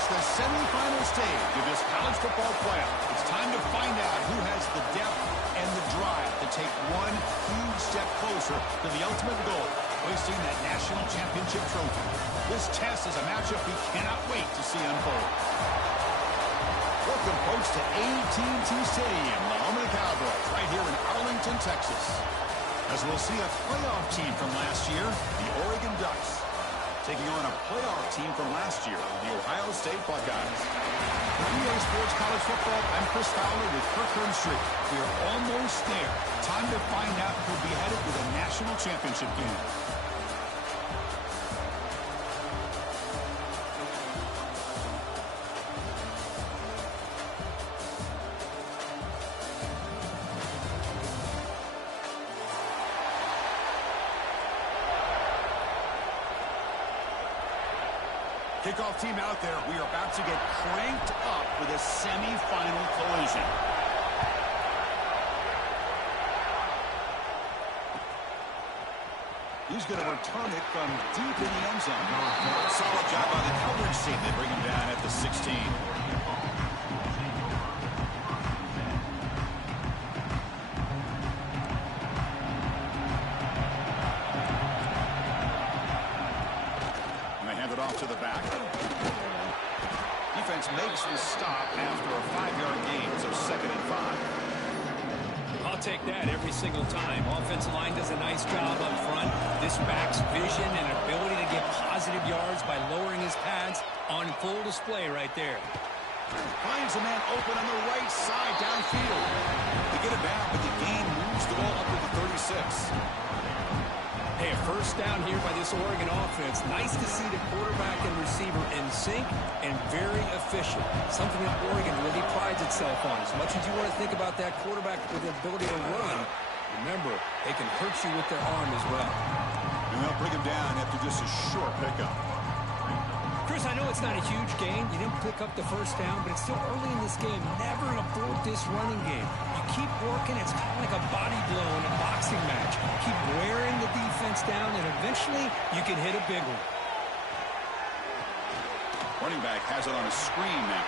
It's the semifinal stage of this college football playoff. It's time to find out who has the depth and the drive to take one huge step closer to the ultimate goal, hoisting that national championship trophy. This test is a matchup we cannot wait to see unfold. Welcome, folks, to AT&T Stadium, the home of the Cowboys, right here in Arlington, Texas. As we'll see a playoff team from last year, the Oregon Ducks, taking on a playoff team from last year, the Ohio State Buckeyes. For EA Sports College Football, I'm Chris Fowler with Kirk Herbstreit. We are almost there. Time to find out who'll be headed to the national championship game. Kickoff team out there. We are about to get cranked up with a semi-final collision. He's going to return it from deep in the end zone. Solid job by the coverage team. They bring him down at the 16. To the back. Defense makes the stop after a 5-yard gain, so 2nd and 5. I'll take that every single time. Offensive line does a nice job up front. This back's vision and ability to get positive yards by lowering his pads on full display right there. Finds a man open on the right side downfield. They get it back, but the gain moves the ball up to the 36. Hey, a first down here by this Oregon offense. Nice to see the quarterback and receiver in sync and very efficient. Something that Oregon really prides itself on. As much as you want to think about that quarterback with the ability to run, remember, they can hurt you with their arm as well. And they'll bring him down after just a short pickup. Chris, I know it's not a huge gain. You didn't pick up the first down, but it's still early in this game. Never abort this running game. You keep working. It's kind of like a body blow in a boxing match. Keep wearing the defense down, and eventually you can hit a big one. Running back has it on a screen now.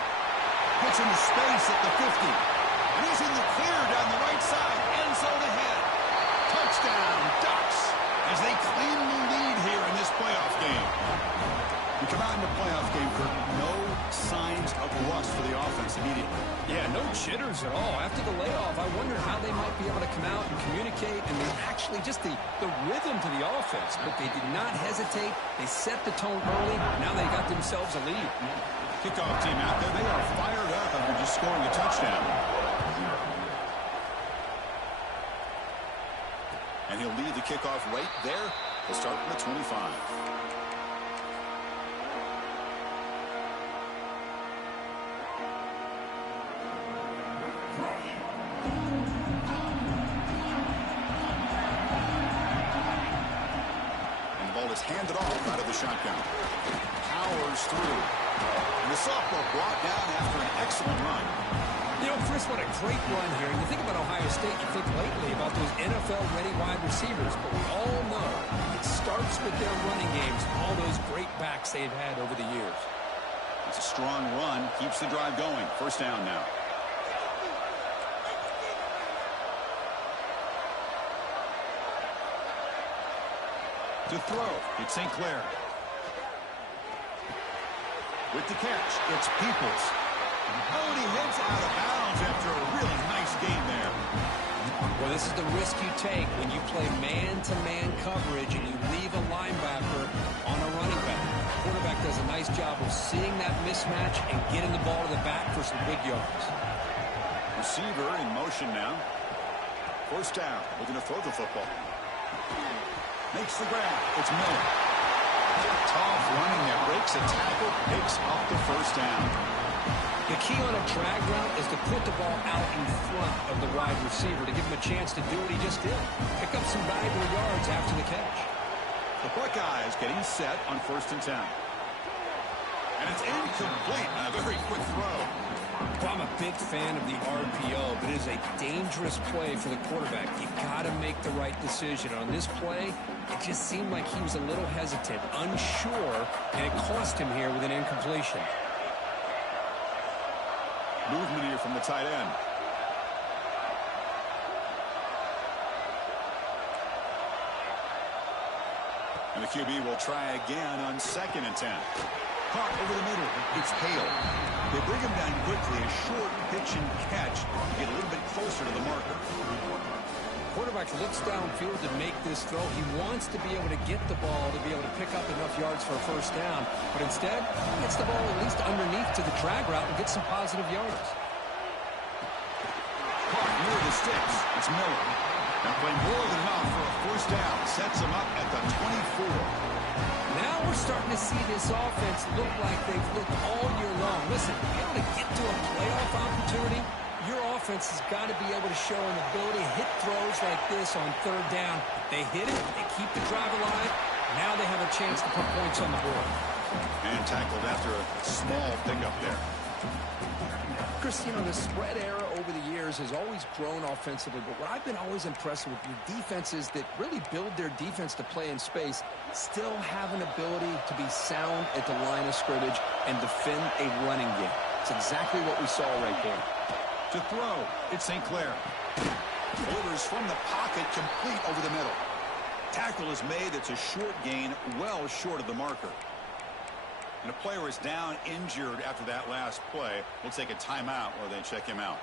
Puts into space at the 50. And he's in the clear down the right side. End zone ahead. Touchdown, Ducks, as they claim the lead here in this playoff game. We come out in the playoff game, Kirk. No signs of rust for the offense immediately. Yeah, no jitters at all. After the layoff, I wondered how they might be able to come out and communicate, and actually just the rhythm to the offense. But they did not hesitate. They set the tone early. Now they got themselves a lead. Kickoff team out there. They are fired up after just scoring a touchdown. And he'll lead the kickoff right there to start from the 25. Handed off out of the shotgun. Powers through. And the sophomore brought down after an excellent run. You know, Chris, what a great run here. And you think about Ohio State, you think lately about those NFL-ready wide receivers. But we all know it starts with their running games, all those great backs they've had over the years. It's a strong run. Keeps the drive going. First down now. To throw, it's St. Clair. With the catch, it's Peoples. Oh, and he heads out of bounds after a really nice game there. Well, this is the risk you take when you play man-to-man coverage and you leave a linebacker on a running back. The quarterback does a nice job of seeing that mismatch and getting the ball to the back for some big yards. Receiver in motion now. First down, looking to throw the football. Makes the grab. It's Miller. Tough running there. Breaks a tackle. Picks up the first down. The key on a drag route is to put the ball out in front of the wide receiver to give him a chance to do what he just did. Pick up some valuable yards after the catch. The Buckeyes getting set on 1st and 10. And it's incomplete. A very quick throw. Well, I'm a big fan of the RPO, but it is a dangerous play for the quarterback. You've got to make the right decision. On this play, it just seemed like he was a little hesitant, unsure, and it cost him here with an incompletion. movement here from the tight end. And the QB will try again on 2nd and 10. Caught over the middle. It's Hale. They bring him down quickly. A short pitch and catch to get a little bit closer to the marker. Quarterback looks downfield to make this throw. He wants to be able to get the ball to be able to pick up enough yards for a first down. But instead, he gets the ball at least underneath to the drag route and gets some positive yards. Caught near the sticks. It's Miller. Now playing more than enough for a first down. Sets him up at the 24. Now we're starting to see this offense look like they've looked all year long. Listen, to be able to get to a playoff opportunity, your offense has got to be able to show an ability to hit throws like this on 3rd down. They hit it, they keep the drive alive. Now they have a chance to put points on the board. And tackled after a small pickup there. Chris, you know, the spread era over the years has always grown offensively, but what I've been always impressed with your defenses that really build their defense to play in space still have an ability to be sound at the line of scrimmage and defend a running game. It's exactly what we saw right there. To throw, it's St. Clair. Delivers from the pocket, complete over the middle. Tackle is made. It's a short gain, well short of the marker. And a player is down injured after that last play. We'll take a timeout while they check him out.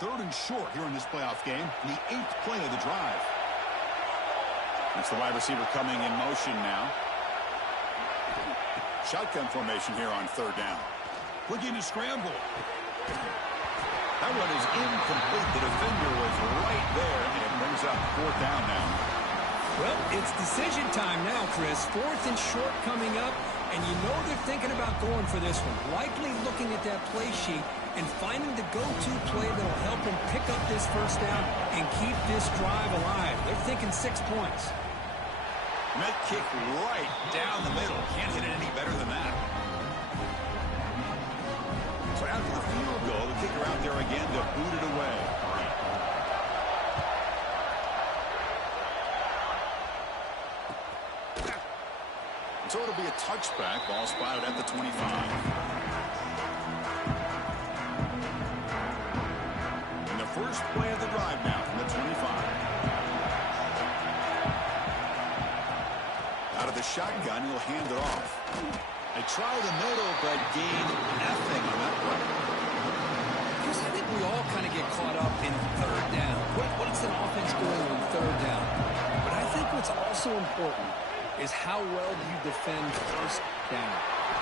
3rd and short here in this playoff game. The 8th play of the drive. It's the wide receiver coming in motion now. Shotgun formation here on 3rd down. Looking to scramble. That one is incomplete. The defender was right there, and it brings up 4th down now. Well, it's decision time now, Chris. 4th and short coming up, and you know they're thinking about going for this one. Likely looking at that play sheet and finding the go-to play that will help them pick up this first down and keep this drive alive. They're thinking 6 points. Met kick right down the middle. Can't hit it any better than that. So after the field goal, the kicker out there again to boot it away. So it'll be a touchback. Ball spotted at the 25. And the first play of the drive now from the 25. Out of the shotgun, he'll hand it off. They try the middle, but gain nothing on that play. Chris, I think we all kind of get caught up in 3rd down. What's an offense doing on 3rd down? But I think what's also important is how well you defend 1st down.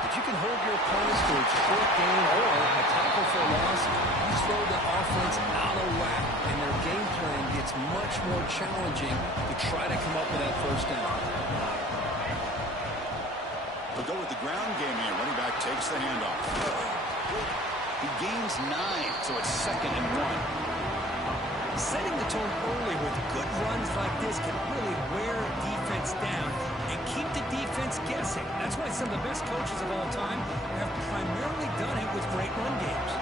If you can hold your opponents to a short gain or a tackle for a loss, you throw the offense out of whack, and their game plan gets much more challenging to try to come up with that 1st down. We'll go with the ground game here. Running back takes the handoff. He gains 9, so it's 2nd and 1. Setting the tone early with good runs like this can really wear defense down and keep the defense guessing. That's why some of the best coaches of all time have primarily done it with great run games.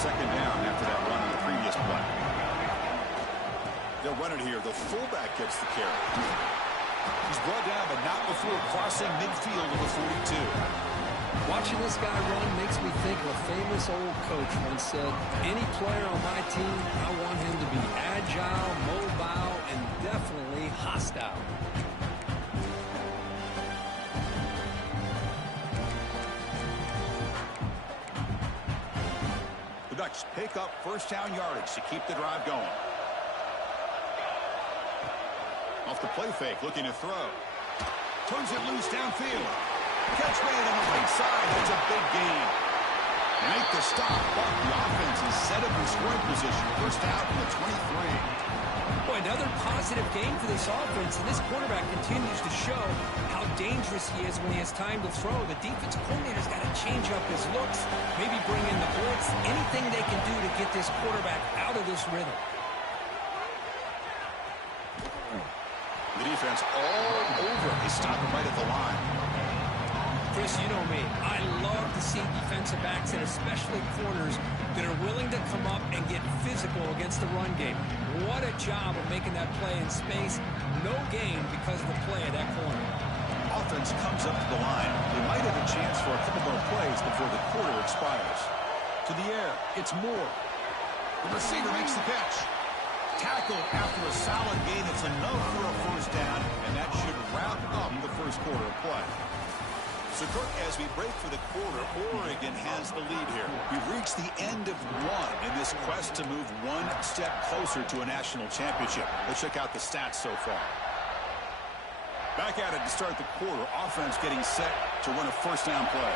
2nd down after that run on the previous play. They'll run it here. The fullback gets the carry. He's brought down, but not before crossing midfield of the 42. Watching this guy run makes me think of a famous old coach once said, any player on my team, I want him to be agile, mobile, and definitely hostile. The Ducks pick up first down yardage to keep the drive going. Off the play fake, looking to throw. Turns it loose downfield. Catch made on the right side. That's a big gain. They make the stop, but the offense is set up in scoring position. First out from the 23. Boy, another positive game for this offense, and this quarterback continues to show how dangerous he is when he has time to throw. The defensive coordinator's got to change up his looks, maybe bring in the blitz, anything they can do to get this quarterback out of this rhythm. The defense all over. They stop him right at the line. Chris, you know me. I love to see defensive backs and especially corners that are willing to come up and get physical against the run game. What a job of making that play in space. No gain because of the play of that corner. Offense comes up to the line. They might have a chance for a couple more plays before the quarter expires. To the air. It's Moore. The receiver makes the catch. Tackle after a solid gain. It's enough for a first down, and that should wrap up the first quarter of play. So, Kirk, as we break for the quarter, Oregon has the lead here. We've reached the end of one in this quest to move one step closer to a national championship. Let's check out the stats so far. Back at it to start the quarter. Offense getting set to run a first down play.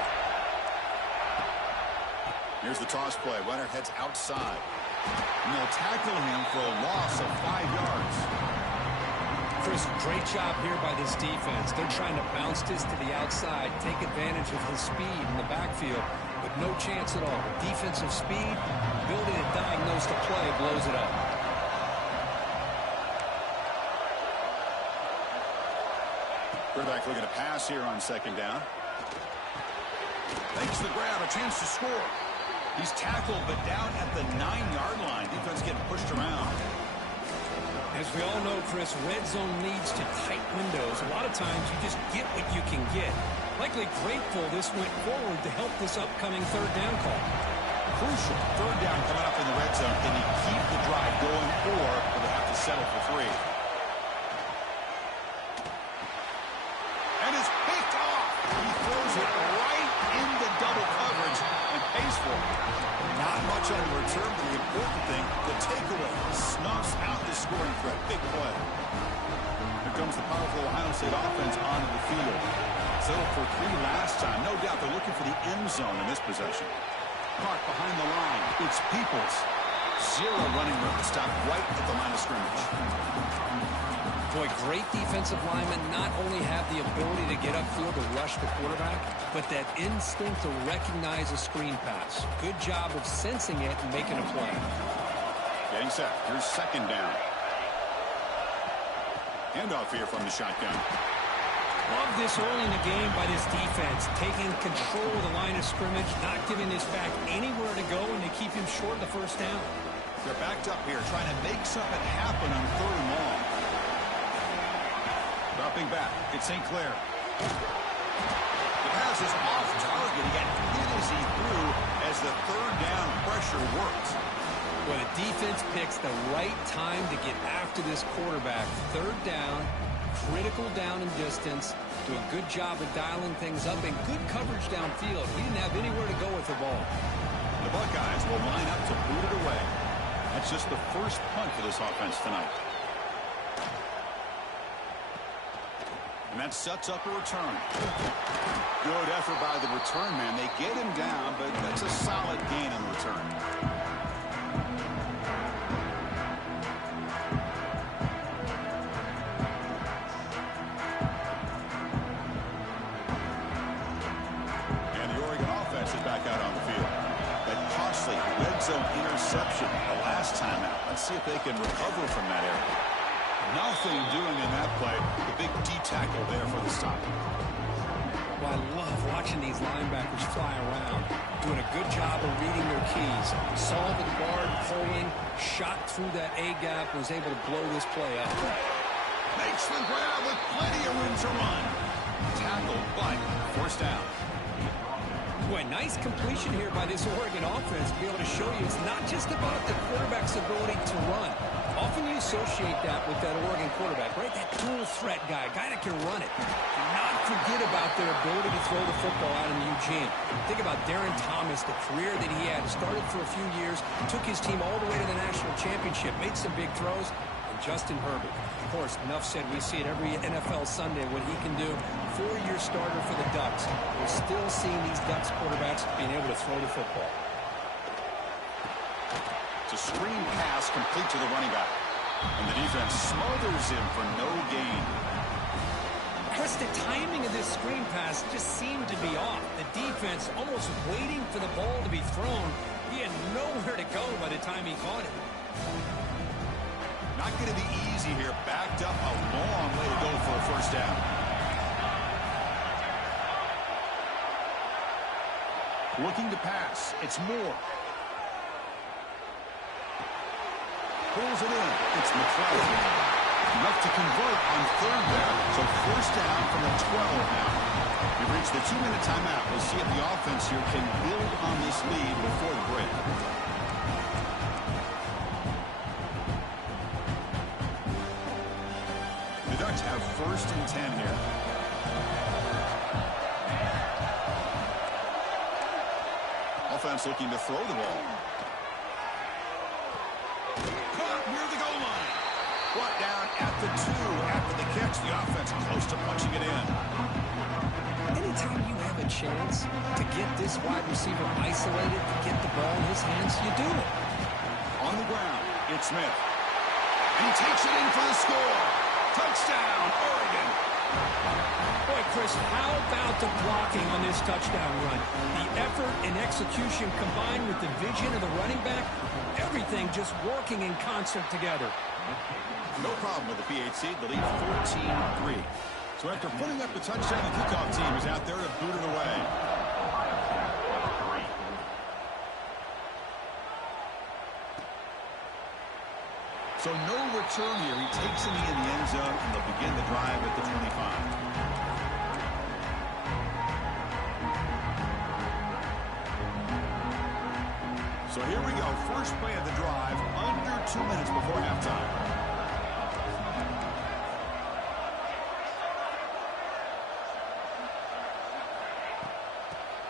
Here's the toss play. Runner heads outside. And they'll tackle him for a loss of 5 yards. Chris, great job here by this defense. They're trying to bounce this to the outside, take advantage of his speed in the backfield, but no chance at all. Defensive speed, ability to diagnose the play, blows it up. Quarterback looking to pass here on second down. Makes the grab, a chance to score. He's tackled, but down at the 9-yard line. Defense getting pushed around. As we all know, Chris, red zone leads to tight windows. A lot of times you just get what you can get. Likely grateful this went forward to help this upcoming third down call. Crucial. Third down coming up in the red zone. Can he keep the drive going, or will they have to settle for 3? And it's picked off. He throws it right into double coverage and pays for it. Not much on the return, but the important thing, the takeaway, snuffs out the scoring threat. Big play. Here comes the powerful Ohio State offense onto the field. Settled for 3 last time. No doubt they're looking for the end zone in this possession. Mark behind the line. It's Peoples. 0 running room. Stopped right at the line of scrimmage. Boy, great defensive linemen not only have the ability to get upfield to rush the quarterback, but that instinct to recognize a screen pass. Good job of sensing it and making a play. Getting set. Here's second down. Handoff here from the shotgun. Love this early in the game by this defense, taking control of the line of scrimmage, not giving this back anywhere to go, and they keep him short of the first down. They're backed up here, trying to make something happen on 3rd and long. Dropping back. It's St. Clair. The pass is off target. He got hit as he threw as the 3rd down pressure worked. Well, the defense picks the right time to get after this quarterback. 3rd down, critical down and distance. Do a good job of dialing things up and good coverage downfield. He didn't have anywhere to go with the ball. The Buckeyes will line up to boot it away. That's just the first punt for this offense tonight. And that sets up a return. Good effort by the return man. They get him down, but that's a solid gain in return. And the Oregon offense is back out on the field. That costly red zone interception the last time out. Let's see if they can recover from that area. Nothing doing in that play. The big D tackle there for the stop. Well, I love watching these linebackers fly around, doing a good job of reading their keys. Saw the guard pulling, shot through that A-gap, was able to blow this play up. Makes the grab with plenty of room to run. Tackle, but first down. Boy, nice completion here by this Oregon offense to be able to show you it's not just about the quarterback's ability to run. Often you associate that with that Oregon quarterback, right? That dual threat guy that can run it. Do not forget about their ability to throw the football out in Eugene. Think about Darren Thomas, the career that he had. Started for a few years, took his team all the way to the national championship, made some big throws. And Justin Herbert, of course, enough said, we see it every NFL Sunday what he can do. 4-year starter for the Ducks. We're still seeing these Ducks quarterbacks being able to throw the football. It's a screen pass complete to the running back. And the defense smothers him for no gain. Chris, the timing of this screen pass just seemed to be off. The defense almost waiting for the ball to be thrown. He had nowhere to go by the time he caught it. Not going to be easy here. Backed up a long way to go for a first down. Looking to pass. It's Moore. Pulls it in. It's McClellan. Enough to convert on 3rd down. So first down from the 12 now. He It's the 2-minute timeout. We'll see if the offense here can build on this lead before the break. The Ducks have 1st and 10 here. Offense looking to throw the ball. Caught near the goal line. Brought down at the 2 after the catch. The offense close to punching it in. Anytime you have a chance to get this wide receiver isolated, to get the ball in his hands, you do it. On the ground, it's Smith. And he takes it in for the score. Touchdown, Oregon. Boy, Chris, how about the blocking on this touchdown run? The effort and execution combined with the vision of the running back, everything just working in concert together. No problem with the PHC. The lead 14-3. So after putting up the touchdown, the kickoff team is out there to boot it away. So no return here. He takes him in the end zone, and they'll begin the drive at the 25. So here we go. First play of the drive, under 2 minutes before halftime.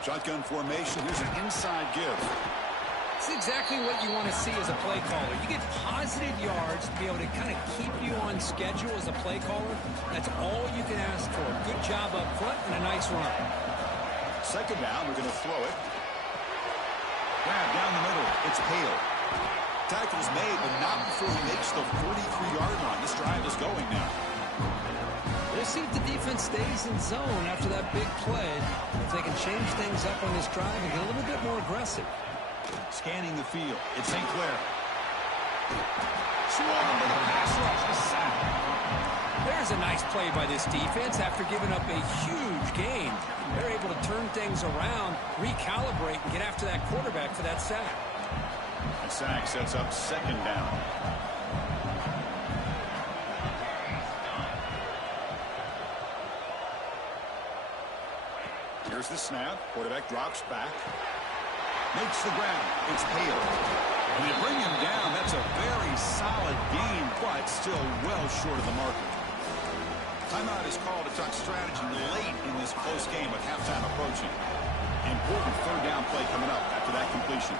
Shotgun formation. Here's an inside give. It's exactly what you want to see as a play caller. You get positive yards to be able to kind of keep you on schedule as a play caller. That's all you can ask for. Good job up front and a nice run. Second down, we're going to throw it. Grab down the middle. It's Hale. Tackle's made, but not before he makes the 43-yard line. This drive is going now. We'll see if the defense stays in zone after that big play. If they can change things up on this drive and get a little bit more aggressive. Scanning the field. It's St. Clair. Swarmed by the pass rush. A sack. There's a nice play by this defense after giving up a huge gain. They're able to turn things around, recalibrate, and get after that quarterback for that sack. The sack sets up second down. Here's the snap. Quarterback drops back. Makes the grab. It's Hale. When you bring him down, that's a very solid game, but still well short of the marker. Timeout is called to talk strategy late in this close game with halftime approaching. Important third down play coming up after that completion.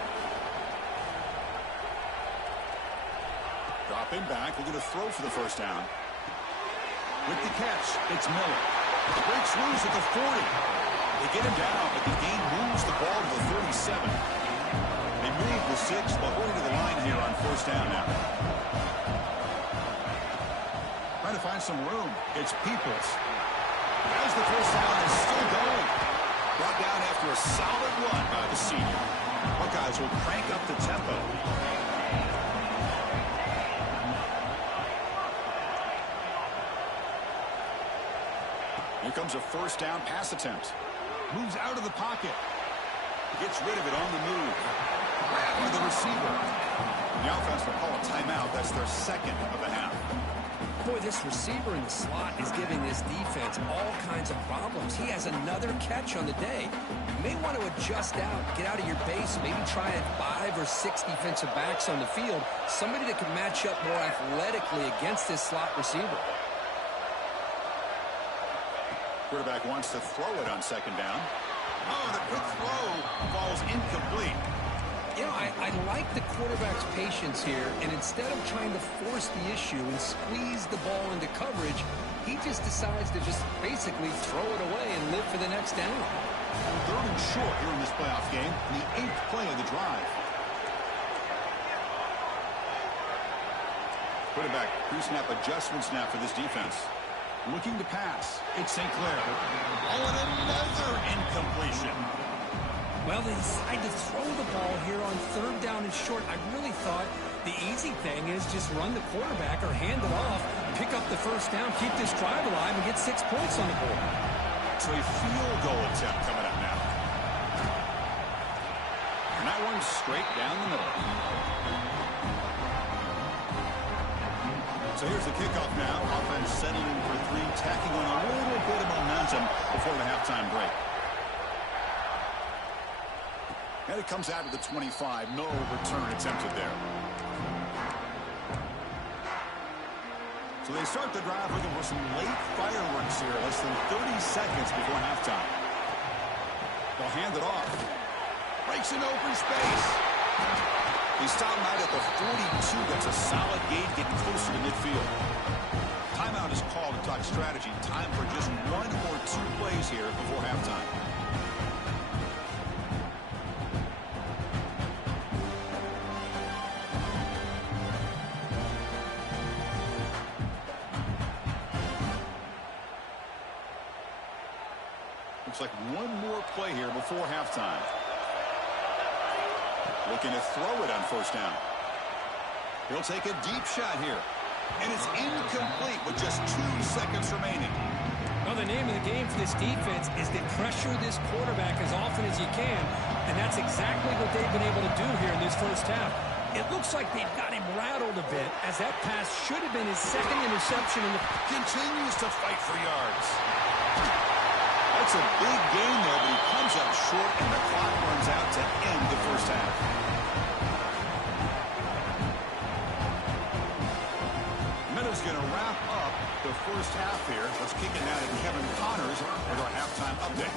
Dropping back. We're going to throw for the first down. With the catch, it's Miller. Breaks loose at the 40. They get him down, but the game moves the ball to the 37. They move the 6, but we're to the line here on first down now. Trying to find some room. It's Peoples. As the first down is still going. Brought down after a solid run by the senior. Buckeyes will crank up the tempo. Here comes a first down pass attempt. Moves out of the pocket. Gets rid of it on the move. Grab by the receiver. The offense will call a timeout. That's their second of the half. Boy, this receiver in the slot is giving this defense all kinds of problems. He has another catch on the day. You may want to adjust out, get out of your base, maybe try at 5 or 6 defensive backs on the field. Somebody that can match up more athletically against this slot receiver. Quarterback wants to throw it on second down. Oh, the quick throw falls incomplete. You know, I like the quarterback's patience here, and instead of trying to force the issue and squeeze the ball into coverage, he just decides to just basically throw it away and live for the next down. Third and short here in this playoff game, the 8th play of the drive. Quarterback pre-snap adjustment snap for this defense. Looking to pass. It's St. Clair. Oh, and another incompletion. Well, they decide to throw the ball here on third down and short. I really thought the easy thing is just run the quarterback or hand it off, pick up the first down, keep this drive alive, and get 6 points on the board. So a field goal attempt coming up now. And that one straight down the middle. So here's the kickoff now. Offense settling in for 3, tacking on a little bit of momentum. before the halftime break. And it comes out to the 25. No return attempted there. So they start the drive looking for some late fireworks here. Less than 30 seconds before halftime. They'll hand it off. Breaks in open space. They stop him out at the 42. That's a solid gain, getting closer to midfield. Timeout is called to talk strategy. Time for just 1 or 2 plays here before halftime. Looks like 1 more play here before halftime. Looking to throw it on first down. He'll take a deep shot here. And it's incomplete with just 2 seconds remaining. Well, the name of the game for this defense is to pressure this quarterback as often as you can. And that's exactly what they've been able to do here in this first half. It looks like they've got him rattled a bit, as that pass should have been his second interception. Continues to fight for yards. That's a big gain, though, but he comes up short, and the clock runs out to end the first half. Minutes going to wrap up the first half here. Let's kick it now to Kevin Connors with our halftime update.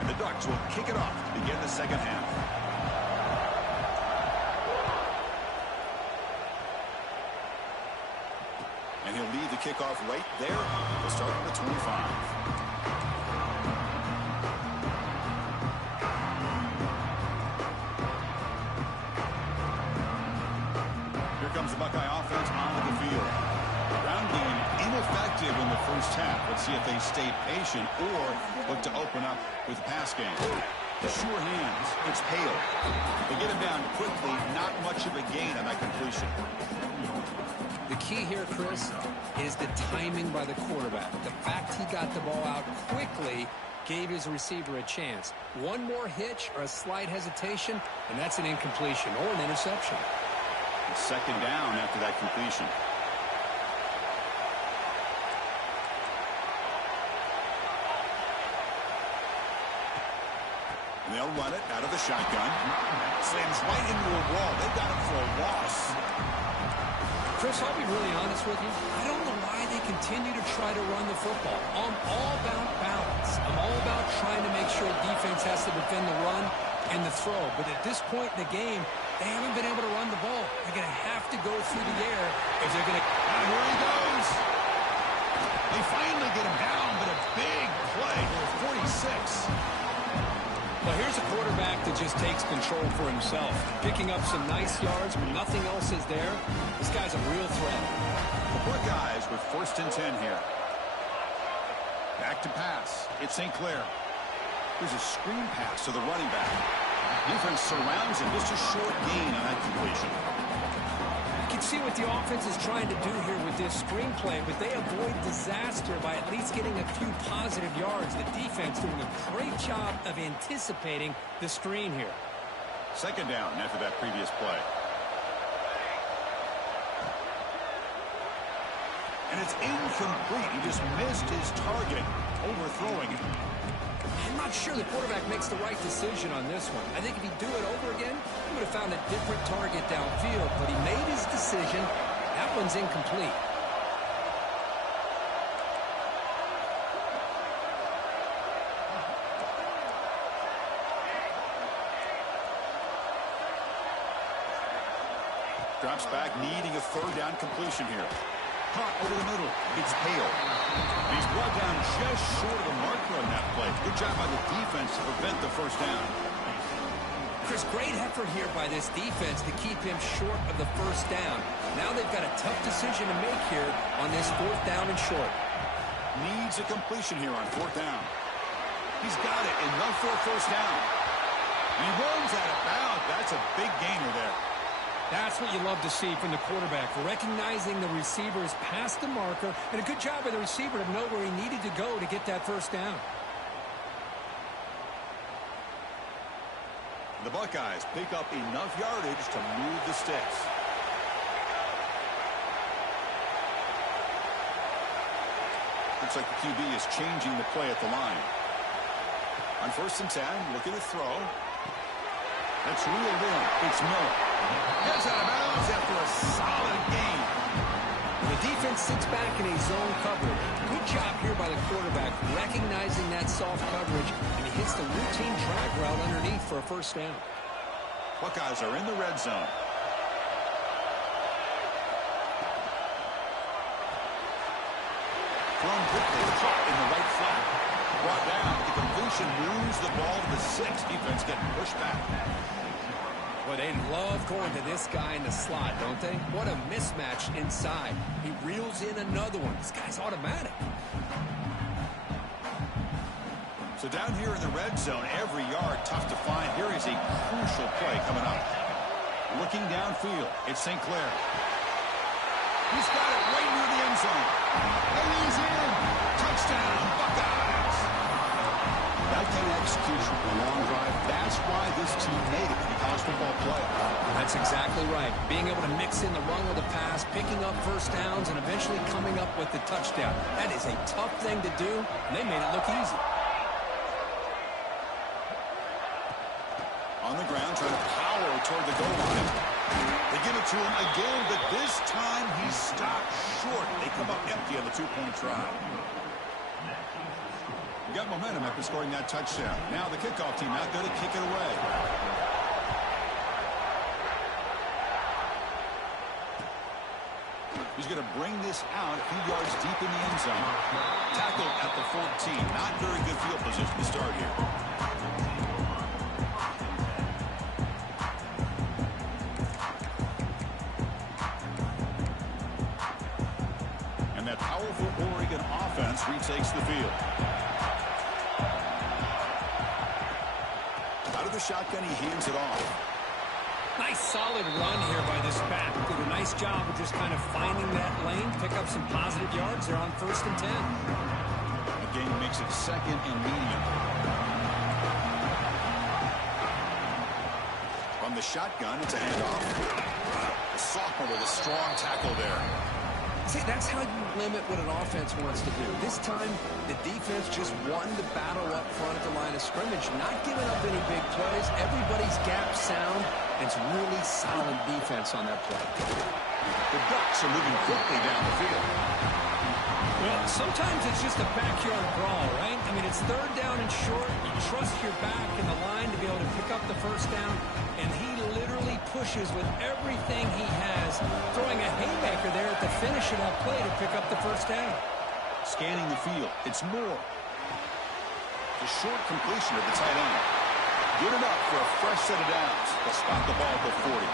And the Ducks will kick it off to begin the second half. And he'll lead the kickoff right there. We'll start at the 25. Here comes the Buckeye offense onto the field. Ground game ineffective in the first half. Let's see if they stay patient or look to open up with the pass game. The sure hands. It's Hale. They get him down quickly. Not much of a gain on that completion. The key here, Chris, is the timing by the quarterback. The fact he got the ball out quickly gave his receiver a chance. One more hitch or a slight hesitation, and that's an incompletion or an interception. It's second down after that completion. And they'll run it out of the shotgun. Slams right into a wall. They've got him for a loss. Chris, I'll be really honest with you. I don't know why they continue to try to run the football. I'm all about balance. I'm all about trying to make sure defense has to defend the run and the throw. But at this point in the game, they haven't been able to run the ball. They're going to have to go through the air if they're going to... And here he goes. They finally get him down, but a big play for 46. Well, here's a quarterback that just takes control for himself. Picking up some nice yards when nothing else is there. This guy's a real threat. The Buckeyes with 1st and 10 here. Back to pass. It's St. Clair. Here's a screen pass to the running back. Defense surrounds him. Just a short gain on that completion. You can see what the offense is trying to do here with this screenplay, but they avoid disaster by at least getting a few positive yards. The defense doing a great job of anticipating the screen here. Second down after that previous play. And it's incomplete. He just missed his target, overthrowing it. I'm not sure the quarterback makes the right decision on this one. I think if he'd do it over again, he would have found a different target downfield, but he made his decision. That one's incomplete. Drops back, needing a 3rd down completion here. Caught over the middle. It's Hale. He's brought down just short of the marker on that play. Good job by the defense to prevent the first down. Chris, great effort here by this defense to keep him short of the first down. Now they've got a tough decision to make here on this 4th down and short. Needs a completion here on 4th down. He's got it. Enough for a first down. And he runs out of bounds. That's a big gainer there. That's what you love to see from the quarterback, recognizing the receiver is past the marker, and a good job by the receiver to know where he needed to go to get that first down. The Buckeyes pick up enough yardage to move the sticks. Looks like the QB is changing the play at the line. On 1st and 10, looking to throw. That's reeled in. It's Miller. Heads out of bounds after a solid gain. The defense sits back in a zone coverage. Good job here by the quarterback, recognizing that soft coverage, and he hits the routine drag route underneath for a first down. Buckeyes are in the red zone. Thrown quickly, caught in the right flat. Brought down. The completion moves the ball to the 6. Defense getting pushed back. Well, they love going to this guy in the slot, don't they? What a mismatch inside. He reels in another one. This guy's automatic. So down here in the red zone, every yard tough to find. Here is a crucial play coming up. Looking downfield, it's St. Clair. He's got it right near the end zone. And he's in. Touchdown, Buckeyes. That kind of execution for a long drive, that's why this team made it in the college football playoff. That's exactly right. Being able to mix in the run with the pass, picking up first downs, and eventually coming up with the touchdown. That is a tough thing to do, and they made it look easy. On the ground, trying to power toward the goal line. They give it to him again, but this time he's stopped short. They come up empty on the 2-point try. We got momentum after scoring that touchdown. Now the kickoff team out there to kick it away. He's going to bring this out a few yards deep in the end zone. Tackled at the 14. Not very good field position to start here. And that powerful Oregon offense retakes the field. Out of the shotgun, he hands it off. Nice solid run here by this back. Did a nice job of just kind of finding that lane, pick up some positive yards. They're on 1st and 10. A gain makes it 2nd and medium. From the shotgun, it's a handoff. The sophomore with a strong tackle there. See, that's how you limit what an offense wants to do. This time, the defense just won the battle up front at the line of scrimmage, not giving up any big plays. Everybody's gap sound. It's really solid defense on that play. The Ducks are moving quickly down the field. Well, sometimes it's just a backyard brawl, right? I mean, it's 3rd down and short. You trust your back in the line to be able to pick up the first down, and he literally pushes with everything he has, throwing a haymaker there at the finish of that play to pick up the first down. Scanning the field, it's Moore. The short completion of the tight end. Good enough for a fresh set of downs. They'll spot the ball at the 40.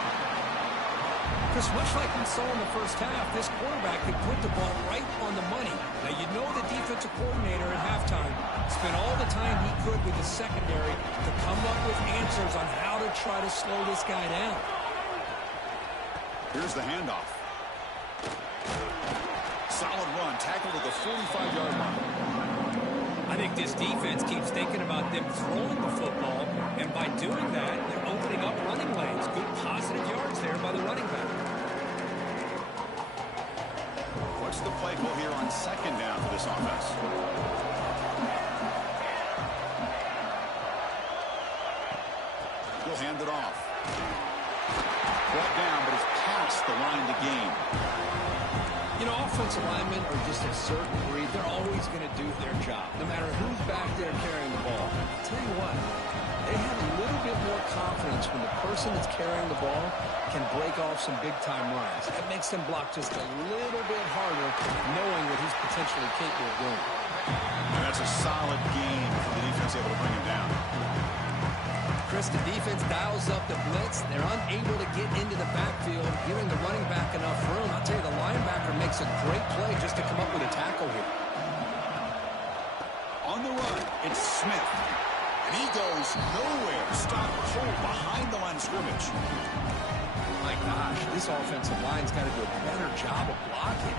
Because much like we saw in the first half, this quarterback could put the ball right on the money. Now, you know the defensive coordinator at halftime spent all the time he could with the secondary to come up with answers on how to try to slow this guy down. Here's the handoff. Solid run, tackled at the 45-yard line. I think this defense keeps thinking about them throwing the football, and by doing that, they're opening up running lanes. Good positive yards there by the running back. What's the play call here on 2nd down for this offense? He'll hand it off. Brought down, but it's past the line to gain. You know, offensive linemen are just a certain breed. They're always going to do their job, no matter who's back there carrying the ball. I'll tell you what, they have a little bit more confidence when the person that's carrying the ball can break off some big-time runs. That makes them block just a little bit harder, knowing what he's potentially capable of doing. And that's a solid gain for the defense, able to bring him down. Chris, the defense dials up the blitz. They're unable to get into the backfield, giving the running back enough room. I'll tell you, the linebacker makes a great play just to come up with a tackle here. On the run, it's Smith. And he goes nowhere. Stop cold behind the line of scrimmage. My gosh, this offensive line's got to do a better job of blocking.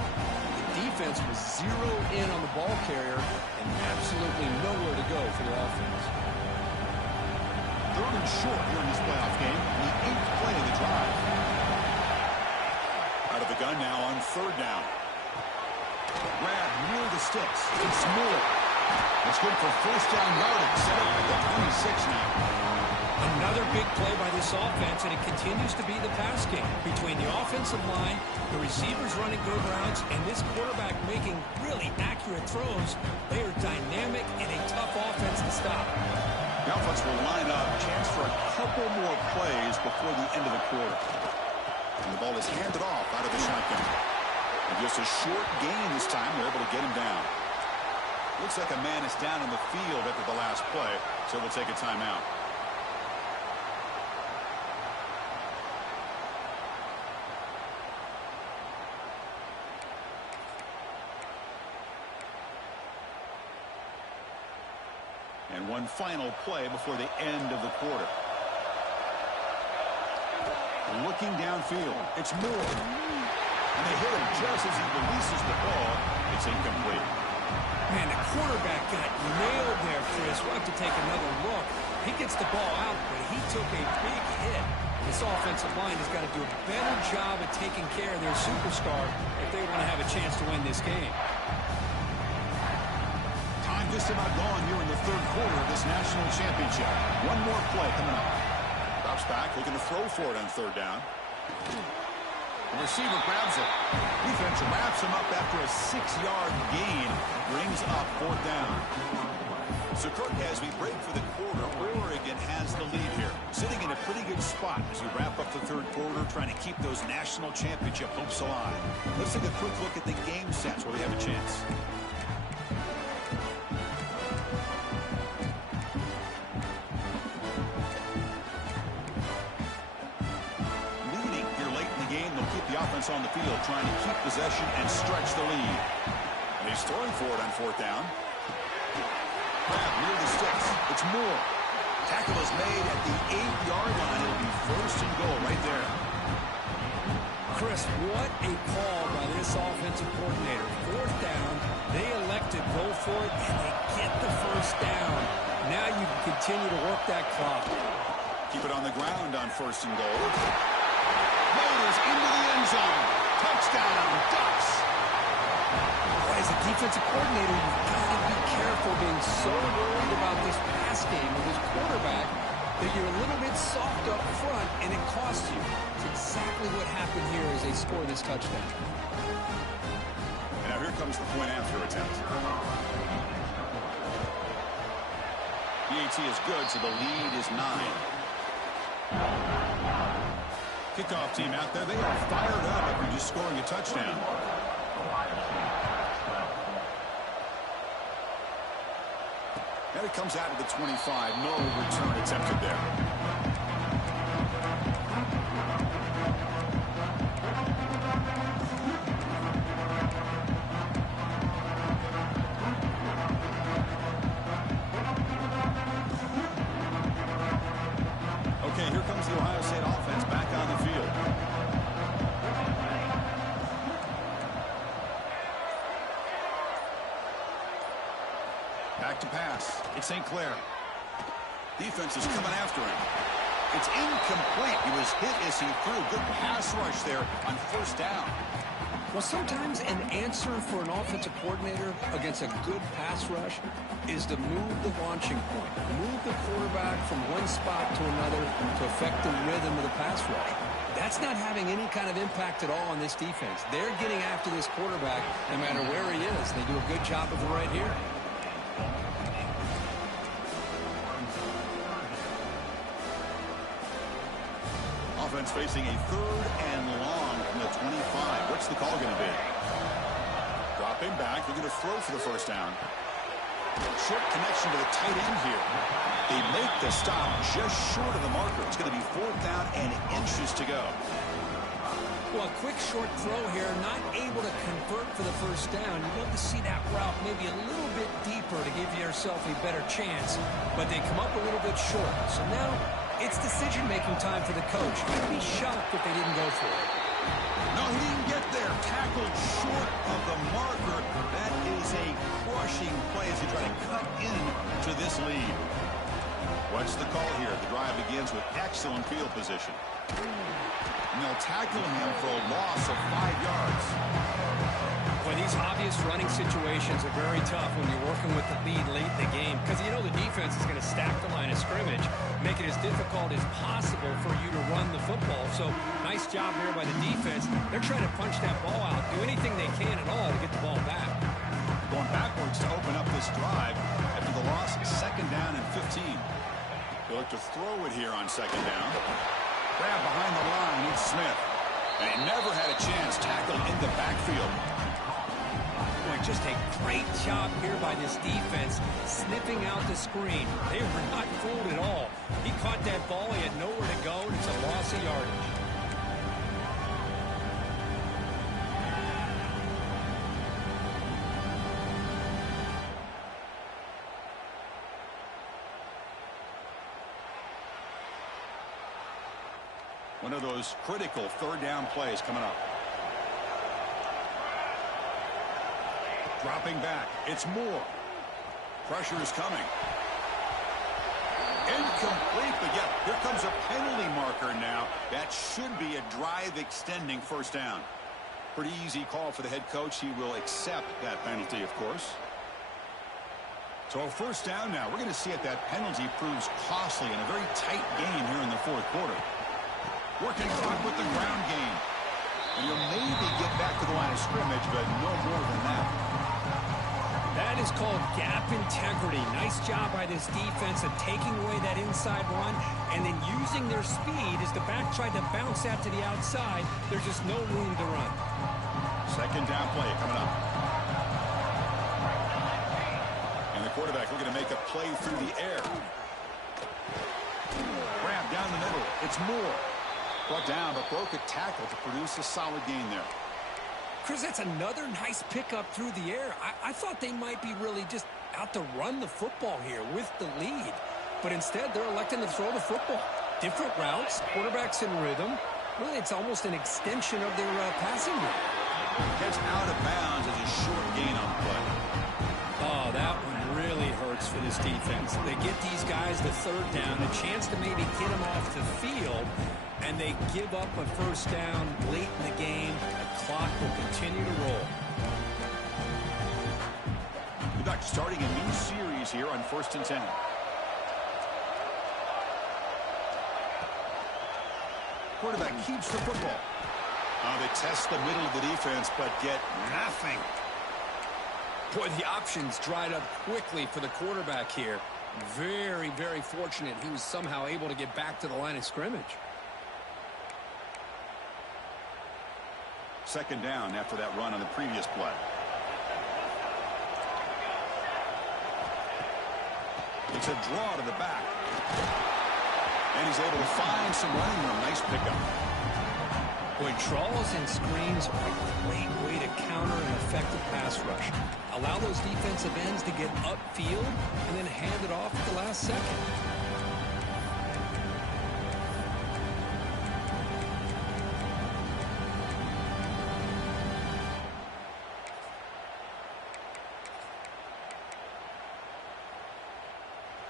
The defense was zeroed in on the ball carrier and absolutely nowhere to go for the offense. 3rd and short here in this playoff game. The 8th play of the drive. Out of the gun now on 3rd down. Grab near the sticks. It's Moore. It's good for first down yardage. Set up at the 26 now. Another big play by this offense, and it continues to be the pass game. Between the offensive line, the receivers running good routes, and this quarterback making really accurate throws, they are dynamic and a tough offense to stop. The offense will line up. Chance for a couple more plays before the end of the quarter. And the ball is handed off out of the shotgun. And just a short gain this time. They're able to get him down. Looks like a man is down in the field after the last play, so we'll take a timeout. And one final play before the end of the quarter. Looking downfield. It's Moore. And they hit him just as he releases the ball. It's incomplete. Man, the quarterback got nailed there, Chris. We'll have to take another look. He gets the ball out, but he took a big hit. This offensive line has got to do a better job at taking care of their superstar if they want to have a chance to win this game. Time just about gone here in the third quarter of this national championship. One more play coming up. Drops back, looking to throw for it on third down. The receiver grabs it. Defense wraps him up after a 6-yard gain. Brings up fourth down. So, Kirk, as we break for the quarter, Oregon has the lead here. Sitting in a pretty good spot as we wrap up the third quarter, trying to keep those national championship hopes alive. Let's take a quick look at the game sets where we have a chance. On the field, trying to keep possession and stretch the lead. And he's throwing for it on fourth down. Grab near the sticks. It's Moore. Tackle is made at the 8-yard line. It'll be first and goal right there. Chris, what a call by this offensive coordinator. Fourth down, they elect to go for it, and they get the first down. Now you can continue to work that clock. Keep it on the ground on first and goal. Motors into the end zone. Touchdown, Ducks. Boy, as a defensive coordinator, you've got to be careful being so worried about this pass game with this quarterback that you're a little bit soft up front, and it costs you. It's exactly what happened here as they score this touchdown. And now here comes the point after attempt. PAT is good, so the lead is 9. Kickoff team out there. They are fired up after just scoring a touchdown. And it comes out of the 25. No return attempted there. Okay, here comes the Ohio State offense back on the field. Back to pass. It's St. Clair. Defense is coming after him. It's incomplete. He was hit as he threw. Good pass rush there on first down. Well, sometimes an answer for an offensive coordinator against a good pass rush is to move the launching point, move the quarterback from one spot to another to affect the rhythm of the pass rush. That's not having any kind of impact at all on this defense. They're getting after this quarterback no matter where he is. They do a good job of it right here. Offense facing a third and long from the 25. What's the call going to be? Dropping back. They're going to throw for the first down. Short connection to the tight end here. They make the stop just short of the marker. It's going to be fourth down and inches to go. Well, a quick short throw here, not able to convert for the first down. You'd love to see that route maybe a little bit deeper to give yourself a better chance, but they come up a little bit short. So now it's decision-making time for the coach. I'd be shocked if they didn't go for it. No, he didn't get there. Tackled short of the marker. That is a crushing play as he tries to cut into this lead. What's the call here? The drive begins with excellent field position. And they'll tackle him for a loss of 5 yards. Well, these obvious running situations are very tough when you're working with the lead late in the game because you know the defense is going to stack the line of scrimmage, make it as difficult as possible for you to run the football. So nice job there by the defense. They're trying to punch that ball out, do anything they can at all to get the ball back. Going backwards to open up this drive after the loss, 2nd down and 15. They look to throw it here on 2nd down. Grab behind the line, it's Smith. And he never had a chance tackled in the backfield. Just a great job here by this defense, sniffing out the screen. They were not fooled at all. He caught that ball. He had nowhere to go, and it's a loss of yardage. One of those critical 3rd down plays coming up. Dropping back. It's Moore. Pressure is coming. Incomplete, but yeah, here comes a penalty marker now. That should be a drive-extending 1st down. Pretty easy call for the head coach. He will accept that penalty, of course. So a 1st down now. We're going to see if that penalty proves costly in a very tight game here in the 4th quarter. Working clock with the ground game. And you'll maybe get back to the line of scrimmage, but no more than that. That is called gap integrity. Nice job by this defense of taking away that inside run and then using their speed as the back tried to bounce that to the outside. There's just no room to run. 2nd down play coming up. And the quarterback looking to make a play through the air. Grab down the middle. It's Moore. Brought down, but broke a tackle to produce a solid gain there. Chris, that's another nice pickup through the air. I thought they might be really just out to run the football here with the lead. But instead, they're electing to throw the football. Different routes, quarterbacks in rhythm. Really, it's almost an extension of their passing game. Gets out of bounds as a short gain on play. Oh, that one really hurts for this defense. They get these guys the 3rd down, a chance to maybe get them off the field, and they give up a 1st down late in the game. The clock will continue to roll. The Ducks starting a new series here on 1st and 10. Quarterback keeps the football. They test the middle of the defense, but get nothing. Boy, the options dried up quickly for the quarterback here. Very, very fortunate he was somehow able to get back to the line of scrimmage. 2nd down after that run on the previous play. It's a draw to the back. And he's able to find some running room. Nice pickup. Boy, draws and screens are a great way to counter an effective pass rush. Allow those defensive ends to get upfield and then hand it off at the last second.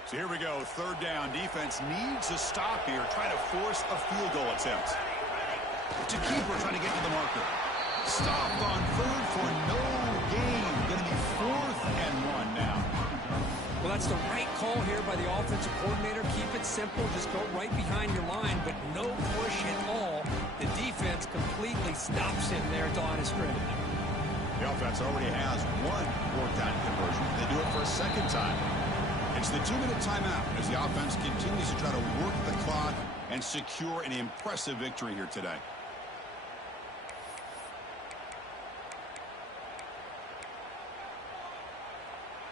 So here we go, 3rd down. Defense needs a stop here, trying to force a field goal attempt. It's a keeper trying to get to the marker. Stopped on 3rd for no gain. Going to be 4th and 1 now. Well, that's the right call here by the offensive coordinator. Keep it simple. Just go right behind your line, but no push at all. The defense completely stops him there at the line of scrimmage. The offense already has 1 4th-down conversion. They do it for a 2nd time. It's the 2-minute timeout as the offense continues to try to work the clock and secure an impressive victory here today.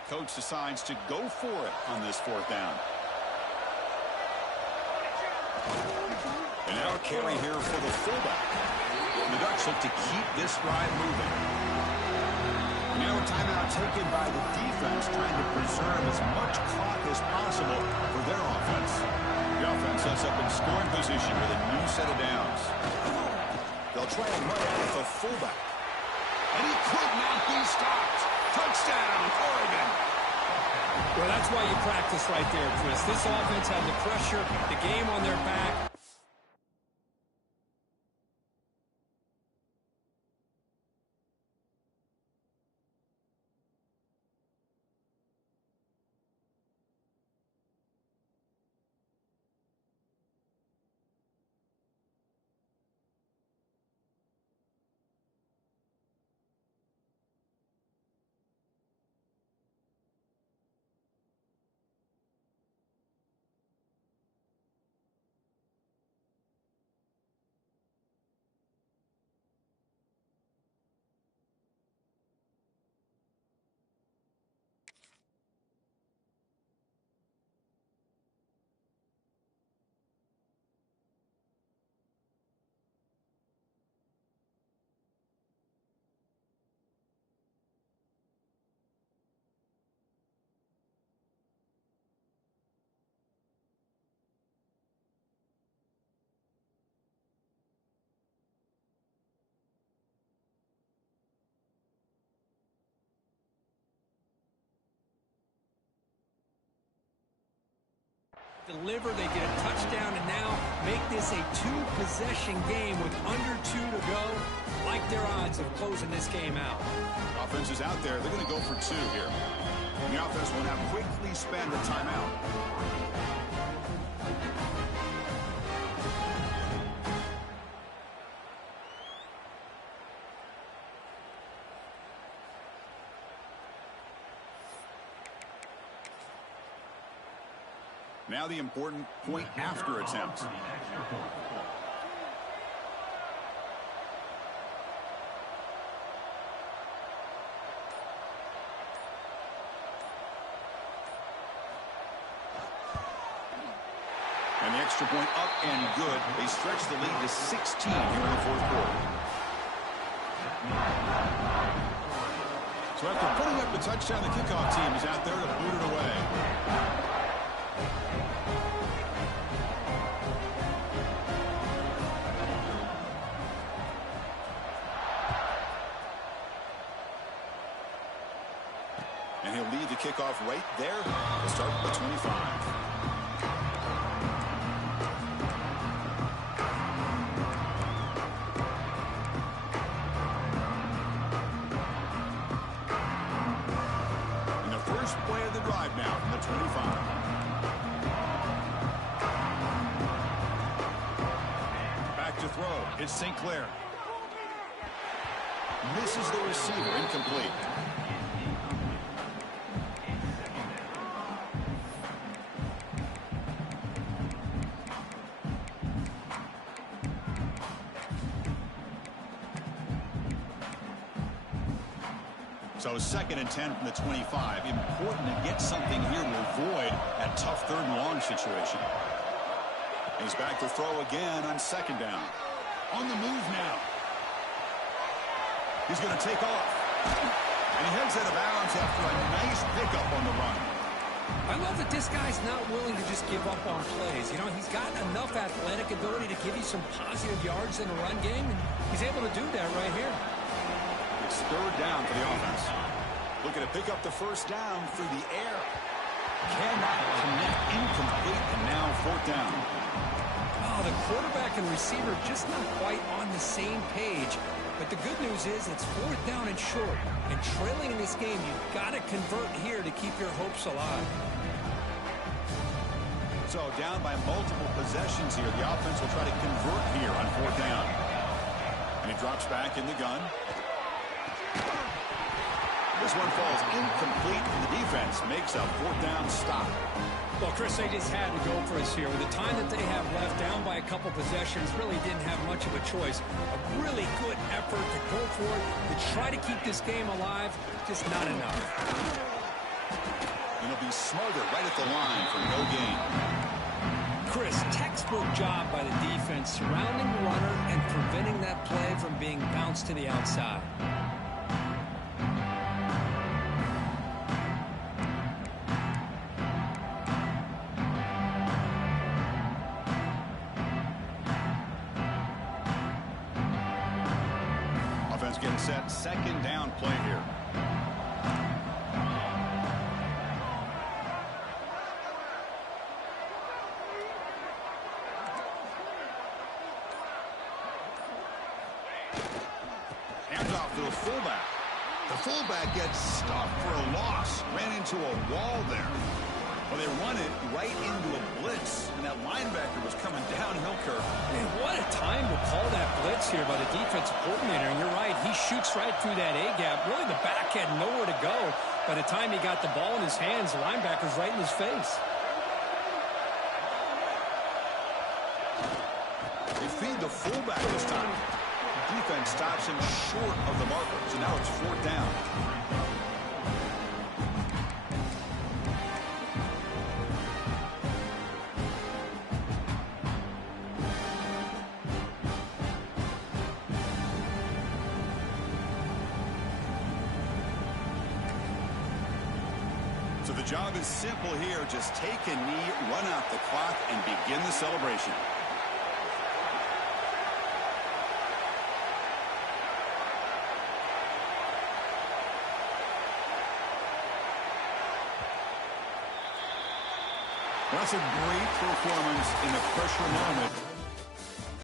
Coach decides to go for it on this 4th down. And now a carry here for the fullback. The Ducks look to keep this drive moving. Now a timeout taken by the defense, trying to preserve as much clock as possible for their offense. The offense sets up in scoring position with a new set of downs. They'll try and run it with the fullback. And he could not be stopped. Touchdown, Oregon. Well, that's why you practice right there, Chris. This offense had the pressure, the game on their back. deliver, they get a touchdown, and now make this a two-possession game with under 2 to go. Like their odds of closing this game out. Offense is out there. They're going to go for 2 here. And the offense will now quickly spend a timeout. Now the important point after attempt. And the extra point up and good. They stretch the lead to 16 here in the fourth quarter. So after putting up the touchdown, the kickoff team is out there to boot it away. And he'll lead the kickoff right there to start the 25. And the first play of the drive now from the 25. Back to throw. It's St. Clair. Misses the receiver, incomplete. So 2nd and 10 from the 25. Important to get something here to avoid that tough 3rd and long situation. He's back to throw again on 2nd down. On the move now. He's going to take off. And he heads out of bounds after a nice pickup on the run. I love that this guy's not willing to just give up on plays. You know, he's got enough athletic ability to give you some positive yards in the run game, and he's able to do that right here. It's 3rd down for the offense. Looking to pick up the 1st down through the air. Cannot connect, incomplete, and now 4th down. Oh, the quarterback and receiver just not quite on the same page. But the good news is it's 4th down and short. And trailing in this game, you've got to convert here to keep your hopes alive. So down by multiple possessions here. The offense will try to convert here on 4th down. And he drops back in the gun. This one falls incomplete, and the defense makes a 4th down stop. Well, Chris, they just had to go for us here. With the time that they have left, down by a couple possessions, really didn't have much of a choice. A really good effort to go for it, to try to keep this game alive, just not enough. And he'll be smarter right at the line for no gain. Chris, textbook job by the defense, surrounding the runner and preventing that play from being bounced to the outside. Getting set, 2nd down play here. Hands off to the fullback. The fullback gets stuffed for a loss. Ran into a wall there. Well, they run it right into a blitz, and that linebacker was coming downhill, Kirk. Man, what a time to call that blitz here by the defensive coordinator. And you're right, he shoots right through that A-gap. Really, the back had nowhere to go. By the time he got the ball in his hands, the linebacker's right in his face. They feed the fullback this time. The defense stops him short of the marker, so now it's 4th down. So the job is simple here. Just take a knee, run out the clock, and begin the celebration. That's a great performance in a pressure moment.